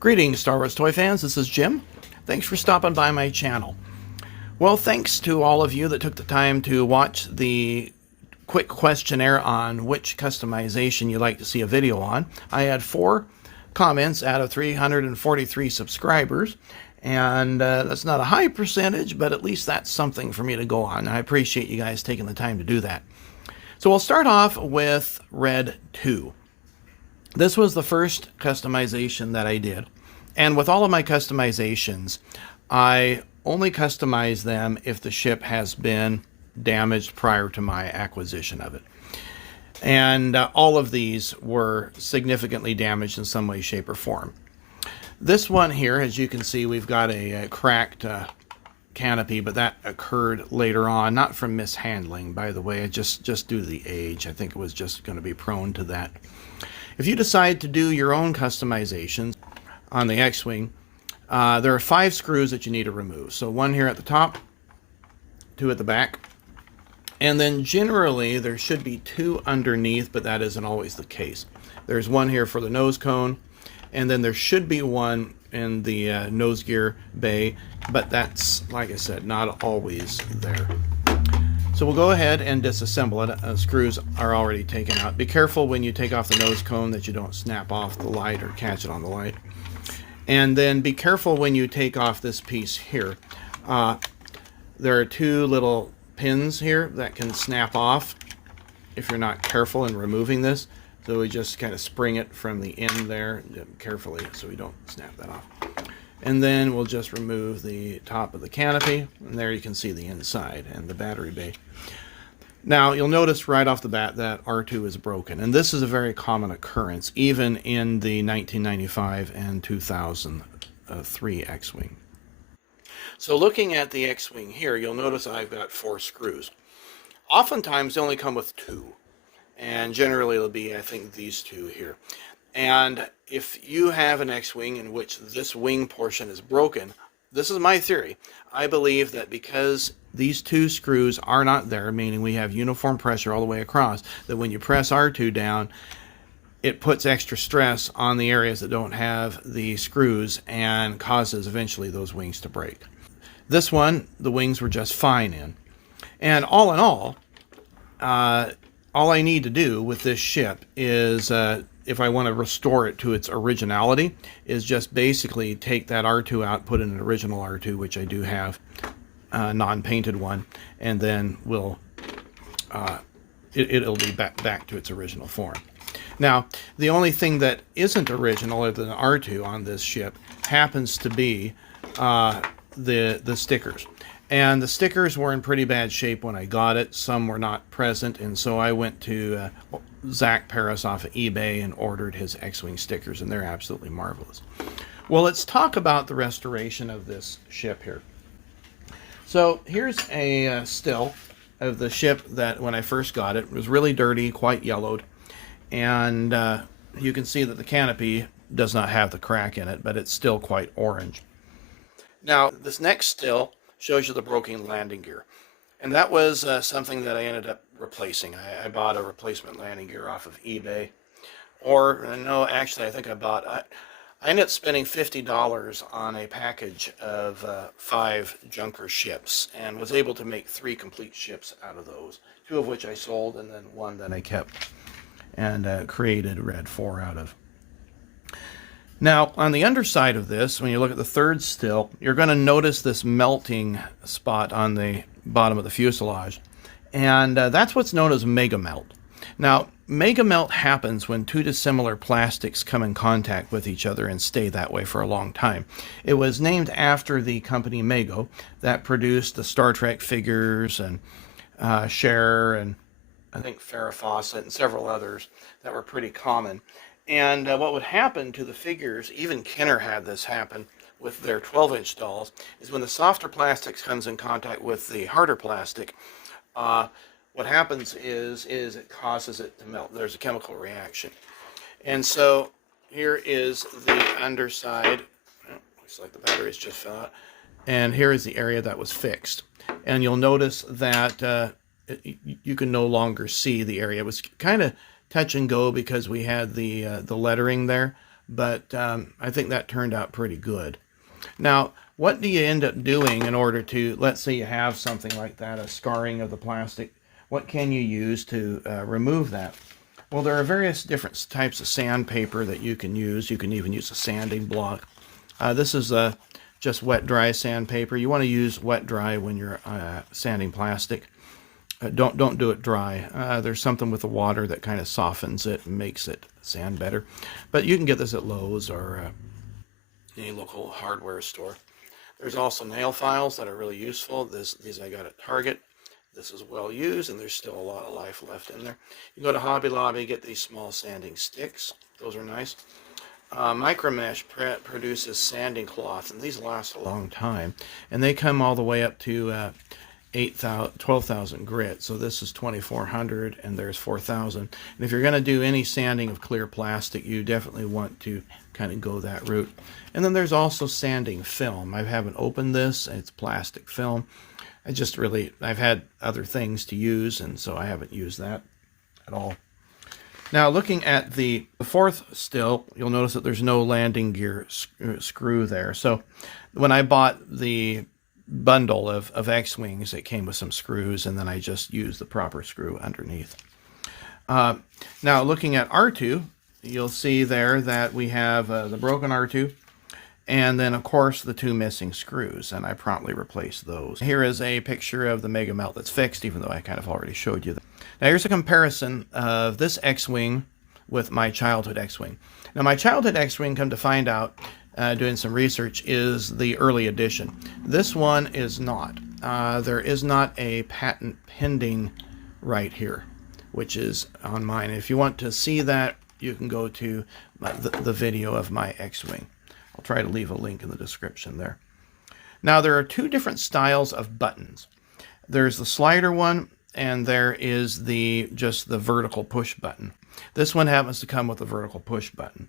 Greetings, Star Wars toy fans. This is Jim. Thanks for stopping by my channel. Well, thanks to all of you that took the time to watch the quick questionnaire on which customization you'd like to see a video on. I had 4 comments out of 343 subscribers, and that's not a high percentage, but at least that's something for me to go on. I appreciate you guys taking the time to do that. So we'll start off with Red 2. This was the first customization that I did. And with all of my customizations, I only customize them if the ship has been damaged prior to my acquisition of it. And all of these were significantly damaged in some way, shape, or form. This one here, as you can see, we've got a cracked canopy, but that occurred later on, not from mishandling, by the way, just due to the age. I think it was just going to be prone to that. If you decide to do your own customizations on the X-Wing, there are 5 screws that you need to remove. So 1 here at the top, 2 at the back, and then generally there should be 2 underneath, but that isn't always the case. There's 1 here for the nose cone, and then there should be 1 in the nose gear bay, but that's, like I said, not always there. So we'll go ahead and disassemble it. Screws are already taken out. Be careful when you take off the nose cone that you don't snap off the light or catch it on the light. And then be careful when you take off this piece here. There are 2 little pins here that can snap off if you're not careful in removing this. So we just kind of spring it from the end there carefully so we don't snap that off. And then we'll just remove the top of the canopy, and there you can see the inside and the battery bay. Now you'll notice right off the bat that R2 is broken, and this is a very common occurrence even in the 1995 and 2003 X-Wing. So looking at the X-Wing here, you'll notice I've got 4 screws. Oftentimes they only come with 2, and generally it'll be, I think, these 2 here. And if you have an X-Wing in which this wing portion is broken, this is my theory. I believe that because these 2 screws are not there, meaning we have uniform pressure all the way across, that when you press R2 down, it puts extra stress on the areas that don't have the screws and causes eventually those wings to break. This one, the wings were just fine in. And all in all I need to do with this ship is, if I want to restore it to its originality, is just basically take that R2 out, put in an original R2, which I do have, non-painted one, and then we'll it'll be back to its original form. Now, the only thing that isn't original other than R2 on this ship happens to be the stickers. And the stickers were in pretty bad shape when I got it. Some were not present, and so I went to Zach Paris off of eBay and ordered his X-Wing stickers, and they're absolutely marvelous. Well, let's talk about the restoration of this ship here. So here's a still of the ship that when I first got it, was really dirty, quite yellowed, and you can see that the canopy does not have the crack in it, but it's still quite orange. Now, this next still shows you the broken landing gear. And that was something that I ended up replacing. I bought a replacement landing gear off of eBay. Or, no, actually, I think I ended up spending $50 on a package of 5 junker ships, and was able to make 3 complete ships out of those. 2 of which I sold, and then 1 that I kept and created Red 4 out of. Now, on the underside of this, when you look at the 3rd still, you're going to notice this melting spot on the bottom of the fuselage. And that's what's known as mega melt. Now, mega melt happens when 2 dissimilar plastics come in contact with each other and stay that way for a long time. It was named after the company Mego that produced the Star Trek figures and Cher and I think Farrah Fawcett and several others that were pretty common. And what would happen to the figures, even Kenner had this happen with their 12-inch dolls, is when the softer plastics comes in contact with the harder plastic, what happens is it causes it to melt. There's a chemical reaction. And so here is the underside. Looks like the batteries just fell out. And here is the area that was fixed. And you'll notice that you can no longer see the area. It was kind of touch and go because we had the lettering there, but I think that turned out pretty good. Now, what do you end up doing in order to, let's say you have something like that, a scarring of the plastic, what can you use to remove that? Well, there are various different types of sandpaper that you can use. You can even use a sanding block. This is just wet dry sandpaper. You want to use wet dry when you're sanding plastic. Don't do it dry. There's something with the water that kind of softens it and makes it sand better. But you can get this at Lowe's or any local hardware store. There's also nail files that are really useful. These I got at Target. This is well used, and there's still a lot of life left in there. You go to Hobby Lobby, get these small sanding sticks. Those are nice. Micromesh produces sanding cloth, and these last a long time. And they come all the way up to 12,000 grit. So this is 2,400, and there's 4,000. And if you're going to do any sanding of clear plastic, you definitely want to kind of go that route. And then there's also sanding film. I haven't opened this. It's plastic film. I've had other things to use, and so I haven't used that at all. Now, looking at the fourth still, you'll notice that there's no landing gear screw there. So when I bought the bundle of X-Wings, it came with some screws, and then I just used the proper screw underneath. Now, looking at R2, you'll see there that we have the broken R2, and then, of course, the two missing screws, and I promptly replaced those. Here is a picture of the Mega Melt that's fixed, even though I kind of already showed you that. Now, here's a comparison of this X-Wing with my childhood X-Wing. Now, my childhood X-Wing, come to find out, doing some research, is the early edition. This one is not. There is not a patent pending right here, which is on mine. If you want to see that, you can go to the video of my X-Wing. I'll try to leave a link in the description there. Now, there are two different styles of buttons. There's the slider one, and there is just the vertical push button. This one happens to come with a vertical push button.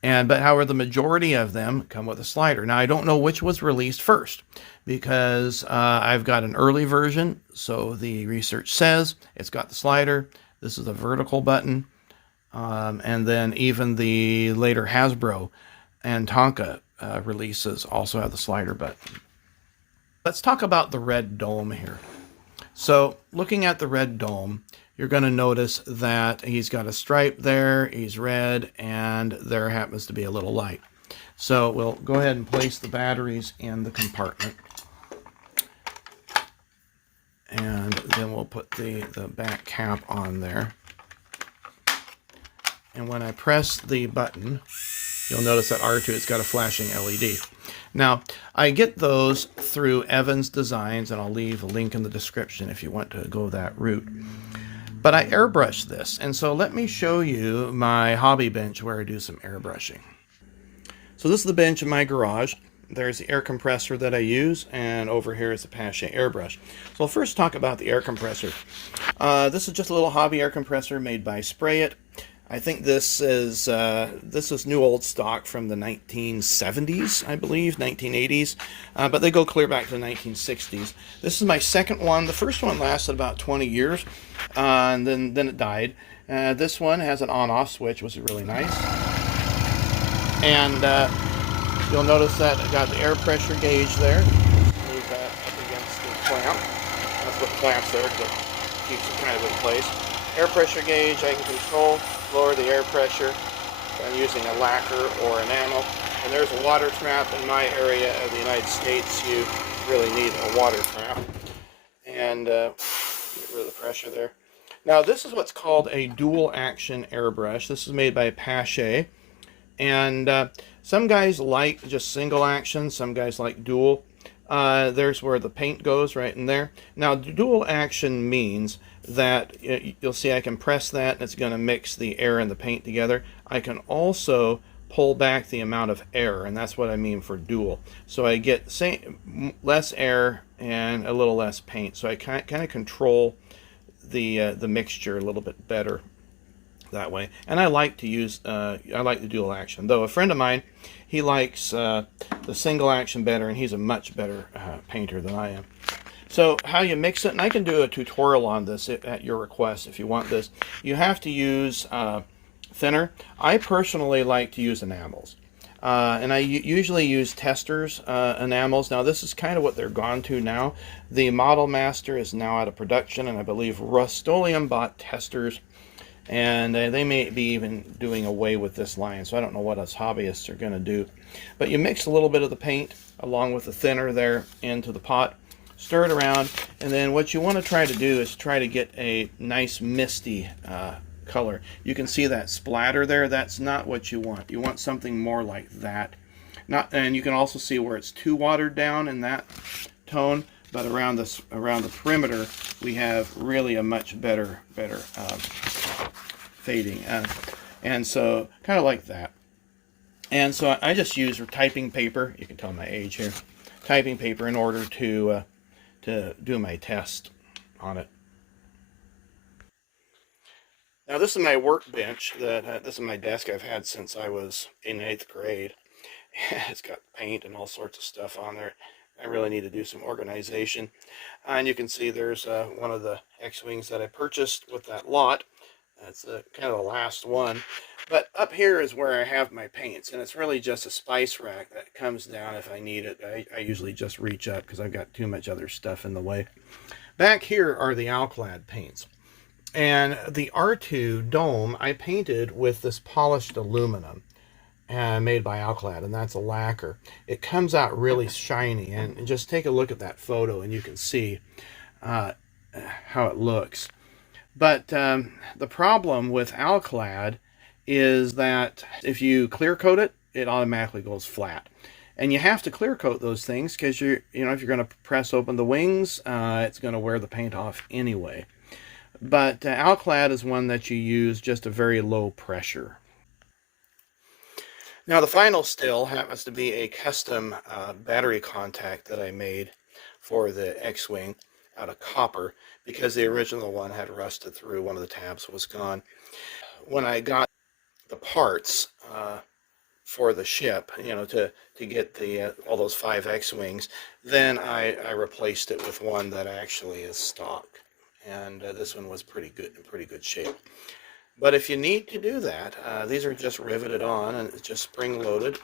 But however, the majority of them come with a slider. Now, I don't know which was released first, because I've got an early version, so the research says it's got the slider. This is the vertical button. And then even the later Hasbro and Tonka releases also have the slider button. Let's talk about the red dome here. So looking at the red dome, you're going to notice that he's got a stripe there, he's red, and there happens to be a little light. So we'll go ahead and place the batteries in the compartment. And then we'll put the back cap on there. And when I press the button, you'll notice that R2, it's got a flashing LED. Now, I get those through Evans Designs, and I'll leave a link in the description if you want to go that route. But I airbrush this, and so let me show you my hobby bench where I do some airbrushing. So this is the bench in my garage. There's the air compressor that I use, and over here is the Pache airbrush. So I'll first talk about the air compressor. This is just a little hobby air compressor made by Spray It. I think this is new old stock from the 1970s, I believe, 1980s, but they go clear back to the 1960s. This is my second one. The first one lasted about 20 years, and then it died. This one has an on-off switch, which is really nice. And you'll notice that I got the air pressure gauge there. Move that up against the clamp. That's what the clamp's there, because it keeps it kind of in place. Air pressure gauge, I can control, lower the air pressure. I'm using a lacquer or enamel. And there's a water trap. In my area of the United States, you really need a water trap. And get rid of the pressure there. Now, this is what's called a dual action airbrush. This is made by Pache. And some guys like just single action, some guys like dual. There's where the paint goes, right in there. Now, dual action means that you'll see I can press that, and it's going to mix the air and the paint together. I can also pull back the amount of air, and that's what I mean for dual. So I get less air and a little less paint. So I kind of control the mixture a little bit better that way. And I like to use I like the dual action, though a friend of mine, he likes the single action better, and he's a much better painter than I am. So how you mix it, and I can do a tutorial on this at your request if you want this. You have to use thinner. I personally like to use enamels. And I usually use testers enamels. Now this is kind of what they're gone to now. The Model Master is now out of production, and I believe Rust-Oleum bought testers, and they may be even doing away with this line, so I don't know what us hobbyists are going to do. But you mix a little bit of the paint along with the thinner there into the pot, stir it around, and then what you want to try to do is try to get a nice misty color. You can see that splatter there. That's not what you want. You want something more like that. And you can also see where it's too watered down in that tone, but around the perimeter we have really a much better fading, and so kind of like that. And so I just use typing paper. You can tell my age here. Typing paper in order to do my test on it. Now this is my workbench. This is my desk I've had since I was in 8th grade. It's got paint and all sorts of stuff on there. I really need to do some organization. And you can see there's one of the X-Wings that I purchased with that lot. That's kind of the last one. But up here is where I have my paints, and it's really just a spice rack that comes down if I need it. I usually just reach up because I've got too much other stuff in the way. Back here are the Alclad paints. And the R2 dome I painted with this polished aluminum made by Alclad, and that's a lacquer. It comes out really shiny, and just take a look at that photo and you can see how it looks. But the problem with Alclad is that if you clear coat it, it automatically goes flat. And you have to clear coat those things because if you're going to press open the wings, it's going to wear the paint off anyway. But Alclad is one that you use just a very low pressure. Now the final still happens to be a custom battery contact that I made for the X-Wing out of copper because the original one had rusted through. One of the tabs was gone. When I got the parts for the ship, to get the all those 5 X-Wings, then I replaced it with one that actually is stock. And this one was pretty good, in pretty good shape. But if you need to do that, these are just riveted on, and it's just spring loaded,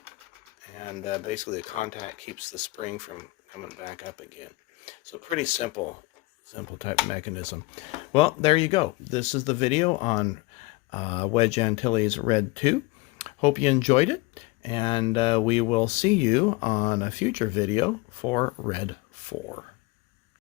and basically the contact keeps the spring from coming back up again. So pretty simple type mechanism. Well, there you go. This is the video on Wedge Antilles Red 2. Hope you enjoyed it, and we will see you on a future video for Red 4.